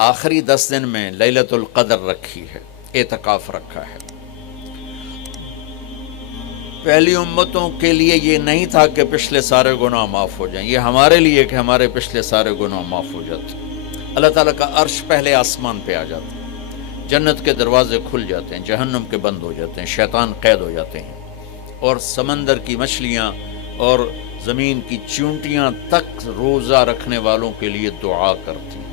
آخری 10 دن میں لیلۃ القدر رکھی ہے، اعتکاف رکھا ہے۔ پہلی امتوں کے لیے یہ نہیں تھا کہ پچھلے سارے گناہ معاف ہو جائیں، یہ ہمارے لیے کہ ہمارے پچھلے سارے گناہ معاف ہو جاتے۔ اللہ تعالیٰ کا عرش پہلے آسمان پہ آ جاتا ہے، جنت کے دروازے کھل جاتے ہیں، جہنم کے بند ہو جاتے ہیں، شیطان قید ہو جاتے ہیں، اور سمندر کی مچھلیاں اور زمین کی چونٹیاں تک روزہ رکھنے والوں کے لیے دعا کرتی ہیں،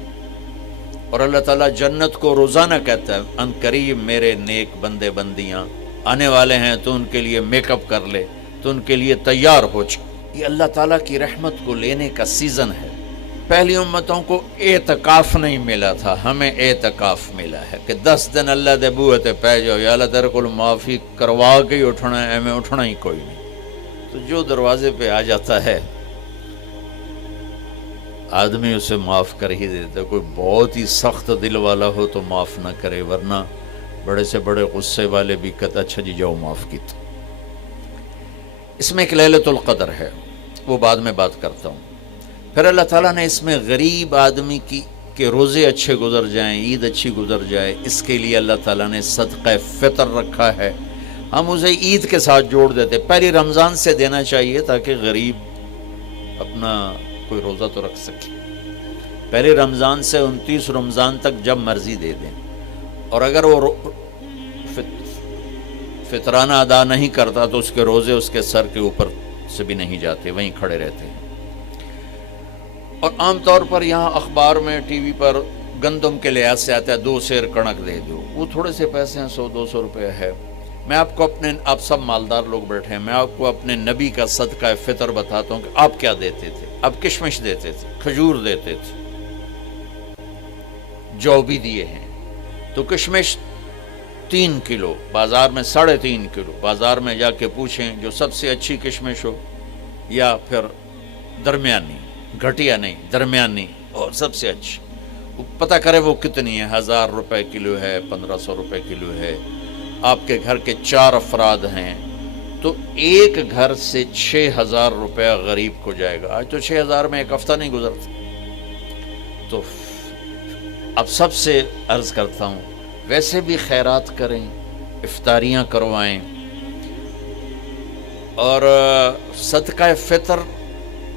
اور اللہ تعالیٰ جنت کو روزانہ کہتا ہے ان قریب میرے نیک بندے بندیاں آنے والے ہیں، تو ان کے لیے میک اپ کر لے، تو ان کے لیے تیار ہو جائے۔ یہ اللہ تعالیٰ کی رحمت کو لینے کا سیزن ہے۔ پہلی امتوں کو اعتکاف نہیں ملا تھا، ہمیں اعتکاف ملا ہے کہ 10 دن اللہ دے بوئے تے پہ جاؤ، یا اللہ تیرے کو معافی کروا کے ہی اٹھنا ہے، ہمیں اٹھنا ہی کوئی نہیں۔ تو جو دروازے پہ آ جاتا ہے آدمی اسے معاف کر ہی دیتا ہے۔ کوئی بہت ہی سخت دل والا ہو تو معاف نہ کرے، ورنہ بڑے سے بڑے غصے والے بھی کہتا اچھا جی جاؤ معاف کیتا۔ اس میں ایک لیلۃ القدر ہے، وہ بعد میں بات کرتا ہوں۔ پھر اللہ تعالیٰ نے اس میں غریب آدمی کی کہ روزے اچھے گزر جائیں، عید اچھی گزر جائے، اس کے لیے اللہ تعالیٰ نے صدقہ فطر رکھا ہے۔ ہم اسے عید کے ساتھ جوڑ دیتے، پہلی رمضان سے دینا چاہیے تاکہ غریب اپنا کوئی روزہ تو رکھ سکے۔ پہلی رمضان سے 29 رمضان تک جب مرضی دے دیں، اور اگر وہ فطرانہ ادا نہیں کرتا تو اس کے روزے اس کے سر کے اوپر سے بھی نہیں جاتے، وہیں کھڑے رہتے ہیں۔ اور عام طور پر یہاں اخبار میں ٹی وی پر گندم کے لحاظ سے آتا ہے 2 سیر کڑک دے دو، وہ تھوڑے سے پیسے ہیں، 100-200 روپے ہے۔ میں آپ کو آپ سب مالدار لوگ بیٹھے ہیں، میں آپ کو اپنے نبی کا صدقہ فطر بتاتا ہوں کہ آپ کیا دیتے تھے۔ آپ کشمش دیتے تھے، کھجور دیتے تھے، جو بھی دیے ہیں۔ تو کشمش 3 کلو، بازار میں 3.5 کلو، بازار میں جا کے پوچھیں جو سب سے اچھی کشمش ہو، یا پھر درمیانی، گھٹیا نہیں درمیانی اور سب سے اچھی، پتہ کرے وہ کتنی ہے، 1000 روپے کلو ہے، 1500 روپے کلو ہے۔ آپ کے گھر کے 4 افراد ہیں تو ایک گھر سے 6000 روپیہ غریب کو جائے گا۔ آج تو 6000 میں ایک ہفتہ نہیں گزرتا۔ تو اب سب سے عرض کرتا ہوں ویسے بھی خیرات کریں، افطاریاں کروائیں، اور صدقہ فطر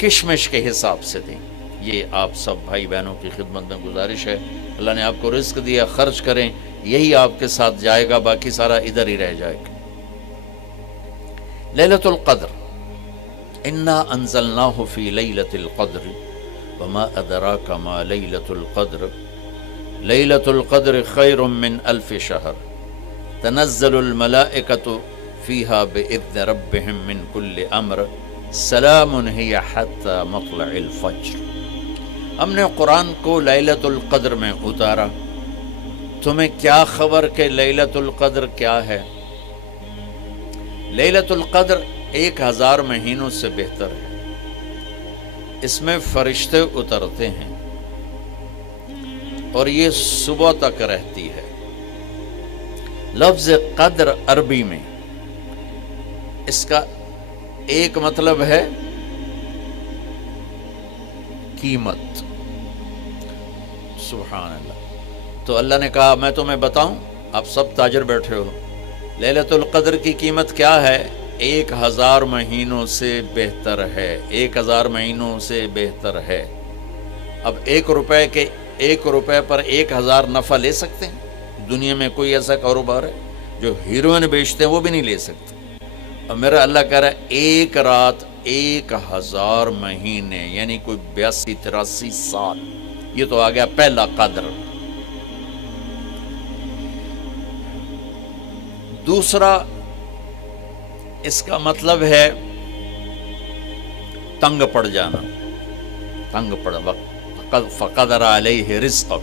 کشمش کے حساب سے دیں۔ یہ آپ سب بھائی بہنوں کی خدمت میں گزارش ہے۔ اللہ نے آپ کو رزق دیا، خرچ کریں، یہی آپ کے ساتھ جائے گا، باقی سارا ادھر ہی رہ جائے گا۔ لیلۃ القدر، انا انزلناہ فی لیلۃ القدر وما ادراک ما لیلۃ القدر لیلۃ القدر خیر من 1000 شہر تنزل الملائکۃ فیہا باذن ربہم من کل امر سلام ہی حتی مطلع الفجر۔ ہم نے قرآن کو لیلۃ القدر میں اتارا، تمہیں کیا خبر کہ لیلۃ القدر کیا ہے؟ لیلۃ القدر 1000 مہینوں سے بہتر ہے۔ اس میں فرشتے اترتے ہیں اور یہ صبح تک رہتی ہے۔ لفظ قدر عربی میں اس کا ایک مطلب ہے قیمت، سبحان اللہ۔ تو اللہ نے کہا میں تمہیں بتاؤں، آپ سب تاجر بیٹھے ہو، لیلۃ القدر کی قیمت کیا ہے؟ 1000 مہینوں سے بہتر ہے، 1000 مہینوں سے بہتر ہے۔ اب 1 روپے پر 1000 نفع لے سکتے ہیں؟ دنیا میں کوئی ایسا کاروبار ہے؟ جو ہیروئن بیچتے ہیں وہ بھی نہیں لے سکتے۔ اور میرا اللہ کہہ رہا ہے 1 رات 1000 مہینے، یعنی کوئی 82-83 سال۔ یہ تو آ گیا پہلا قدر۔ دوسرا اس کا مطلب ہے تنگ پڑ جانا، تنگ پڑ فقدر علیہ رزقہ۔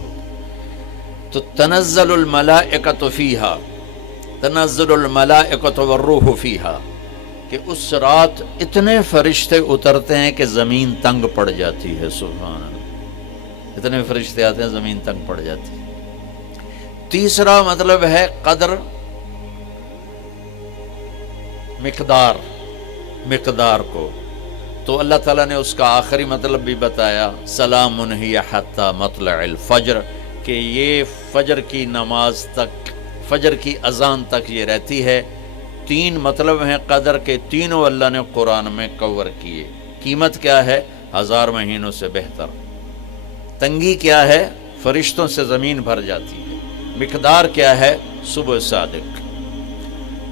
تو تنزل الملائکۃ فیہا، تنزل الملائکۃ والروح فیہا، کہ اس رات اتنے فرشتے اترتے ہیں کہ زمین تنگ پڑ جاتی ہے، سبحان اللہ، اتنے فرشتے آتے ہیں زمین تنگ پڑ جاتی ہے۔ تیسرا مطلب ہے قدر، مقدار کو، تو اللہ تعالیٰ نے اس کا آخری مطلب بھی بتایا، سلام ہی حتی مطلع الفجر، کہ یہ فجر کی نماز تک، فجر کی اذان تک یہ رہتی ہے۔ 3 مطلب ہیں قدر کے، تینوں اللہ نے قرآن میں کور کیے۔ قیمت کیا ہے؟ 1000 مہینوں سے بہتر۔ تنگی کیا ہے؟ فرشتوں سے زمین بھر جاتی ہے۔ مقدار کیا ہے؟ صبح صادق۔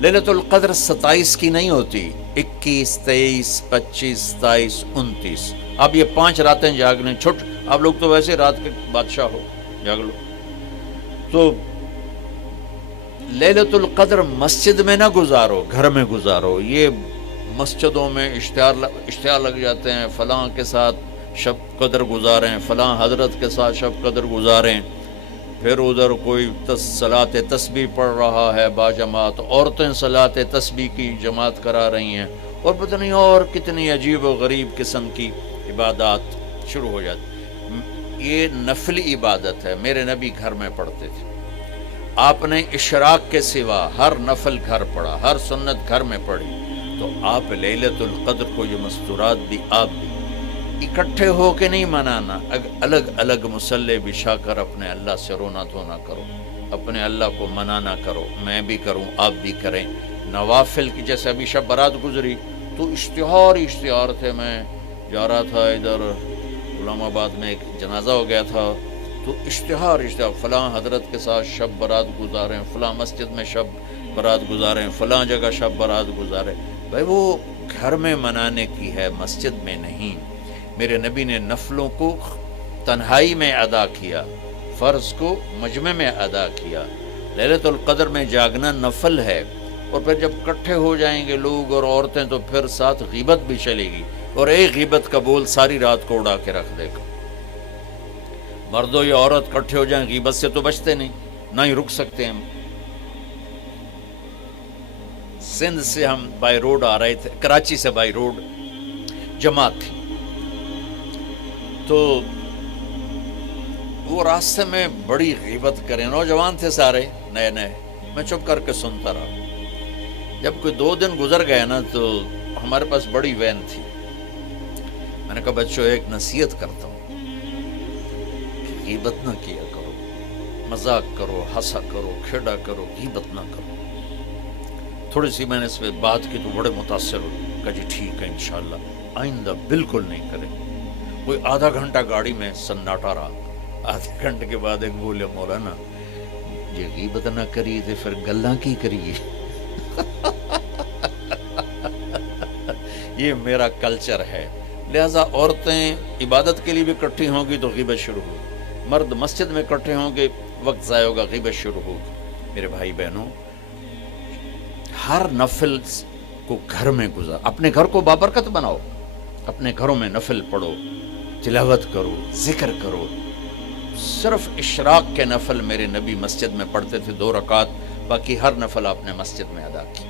لیلۃ القدر 27 کی نہیں ہوتی، 21، 23، 25، 27، 29۔ اب یہ 5 راتیں جاگنے چھٹ، آپ لوگ تو ویسے رات کے بادشاہ ہو، جاگ لو۔ تو لیلۃ القدر مسجد میں نہ گزارو، گھر میں گزارو۔ یہ مسجدوں میں اشتہار لگ جاتے ہیں، فلاں کے ساتھ شب قدر گزاریں، فلاں حضرت کے ساتھ شب قدر گزاریں، پھر ادھر کوئی صلاۃ تسبیح پڑھ رہا ہے باجماعت، عورتیں صلاۃ تسبیح کی جماعت کرا رہی ہیں، اور پتہ نہیں اور کتنی عجیب و غریب قسم کی عبادات شروع ہو جاتی۔ یہ نفلی عبادت ہے، میرے نبی گھر میں پڑھتے تھے۔ آپ نے اشراق کے سوا ہر نفل گھر پڑھا، ہر سنت گھر میں پڑھی، تو آپ لیلۃ القدر کو یہ مستورات بھی آپ بھی اکٹھے ہو کے نہیں منانا، الگ الگ مصلی بچھا کر اپنے اللہ سے رونا دھونا کرو، اپنے اللہ کو منانا کرو، میں بھی کروں آپ بھی کریں۔ نوافل کی جیسے ابھی شب برات گزری تو اشتہار تھے، میں جا رہا تھا ادھر غلام آباد میں ایک جنازہ ہو گیا تھا، تو اشتہار فلاں حضرت کے ساتھ شب برات گزاریں، فلاں مسجد میں شب برات گزاریں، فلاں جگہ شب برات گزاریں۔ بھائی وہ گھر میں منانے کی ہے، مسجد میں نہیں۔ میرے نبی نے نفلوں کو تنہائی میں ادا کیا، فرض کو مجمع میں ادا کیا۔ لیلۃ القدر میں جاگنا نفل ہے، اور پھر جب اکٹھے ہو جائیں گے لوگ اور عورتیں تو پھر ساتھ غیبت بھی چلے گی، اور ایک غیبت کا بول ساری رات کو اڑا کے رکھ دے گا۔ مردوں یا عورت اکٹھے ہو جائیں، غیبت سے تو بچتے نہیں، نہ ہی رک سکتے ہم۔ سندھ سے ہم بائی روڈ آ رہے تھے، کراچی سے بائی روڈ جماعت تھی، تو وہ راستے میں بڑی غیبت کریں، نوجوان تھے سارے نئے نئے، میں چپ کر کے سنتا رہا۔ جب کوئی 2 دن گزر گئے نا تو ہمارے پاس بڑی وین تھی، میں نے کہا بچوں ایک نصیحت کرتا ہوں، غیبت نہ کیا کرو، مذاق کرو، ہنسا کرو، کھیڑا کرو، غیبت نہ کرو۔ تھوڑی سی میں نے اس پہ بات کی تو بڑے متاثر ہوئے، کہا جی ٹھیک ہے انشاءاللہ آئندہ بالکل نہیں کریں۔ کوئی آدھا گھنٹہ گاڑی میں سناٹا رہا، آدھے گھنٹے کے بعد ایک بولے مولانا یہ غیبت نہ کری تو پھر گلاں کی کریے۔ یہ میرا کلچر ہے، لہٰذا عورتیں عبادت کے لیے بھی اکٹھی ہوں گی تو غیبت شروع ہوگی، مرد مسجد میں اکٹھے ہوں گے وقت ضائع ہوگا، غیبت شروع ہوگی۔ میرے بھائی بہنوں، ہر نفل کو گھر میں گزار، اپنے گھر کو بابرکت بناؤ، اپنے گھروں میں نفل پڑھو، تلاوت کرو، ذکر کرو۔ صرف اشراق کے نفل میرے نبی مسجد میں پڑھتے تھے 2 رکعت، باقی ہر نفل آپ نے مسجد میں ادا کی۔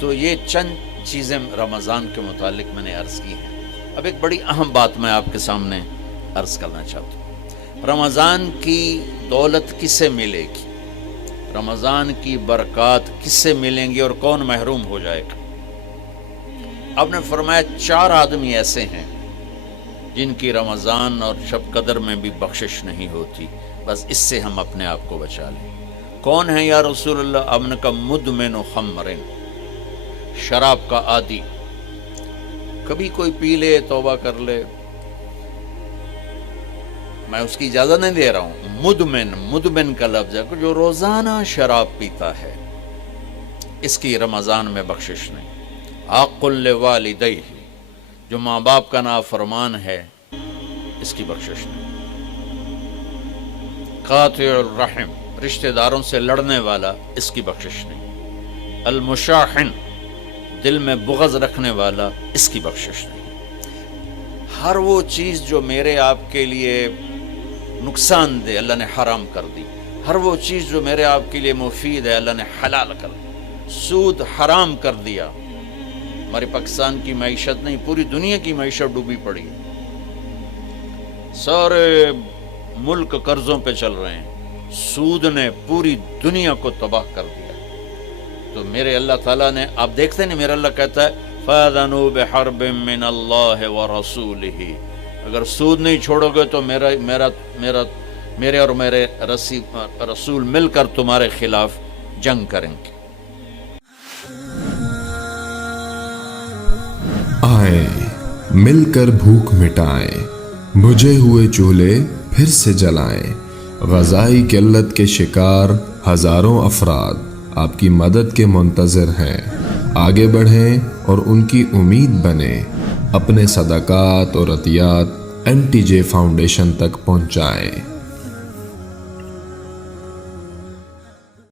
تو یہ چند چیزیں رمضان کے متعلق میں نے عرض کی ہیں۔ اب ایک بڑی اہم بات میں آپ کے سامنے عرض کرنا چاہتا ہوں، رمضان کی دولت کسے ملے گی، رمضان کی برکات کس سے ملیں گی، اور کون محروم ہو جائے گا؟ آپ نے فرمایا 4 آدمی ایسے ہیں جن کی رمضان اور شب قدر میں بھی بخشش نہیں ہوتی، بس اس سے ہم اپنے آپ کو بچا لیں۔ کون ہے یا رسول اللہ؟ آپ نے کہا مدمن خمر، شراب کا عادی، کبھی کوئی پی لے توبہ کر لے، میں اس کی اجازت نہیں دے رہا ہوں۔ مدمن کا لفظ ہے جو روزانہ شراب پیتا ہے، اس کی رمضان میں بخشش نہیں۔ عاق لوالدیہ، جو ماں باپ کا نافرمان ہے، اس کی بخشش نہیں۔ قاطع الرحم، رشتہ داروں سے لڑنے والا، اس کی بخشش نہیں۔ المشاحن، دل میں بغض رکھنے والا، اس کی بخشش نہیں۔ ہر وہ چیز جو میرے آپ کے لیے نقصان دے اللہ نے حرام کر دی، ہر وہ چیز جو میرے آپ کے لیے مفید ہے اللہ نے حلال کر دی۔ سود حرام کر دیا۔ ہمارے پاکستان کی معیشت نہیں، پوری دنیا کی معیشت ڈوبی پڑی ہے، سارے ملک قرضوں پہ چل رہے ہیں، سود نے پوری دنیا کو تباہ کر دیا۔ تو میرے اللہ تعالیٰ نے، آپ دیکھتے نہیں، میرا اللہ کہتا ہے فَأَذَنُوا بِحَرْبٍ مِّنَ اللَّهِ وَرَسُولِهِ، اگر سود نہیں چھوڑو گے تو میرے اور میرے رسول مل کر تمہارے خلاف جنگ کریں گے۔ آئیں مل کر بھوک مٹائیں، بجھے ہوئے چولہے پھر سے جلائیں۔ غذائی قلت کے شکار ہزاروں افراد آپ کی مدد کے منتظر ہیں۔ آگے بڑھیں اور ان کی امید بنیں۔ اپنے صدقات اور عطیات NTJ فاؤنڈیشن تک پہنچائیں۔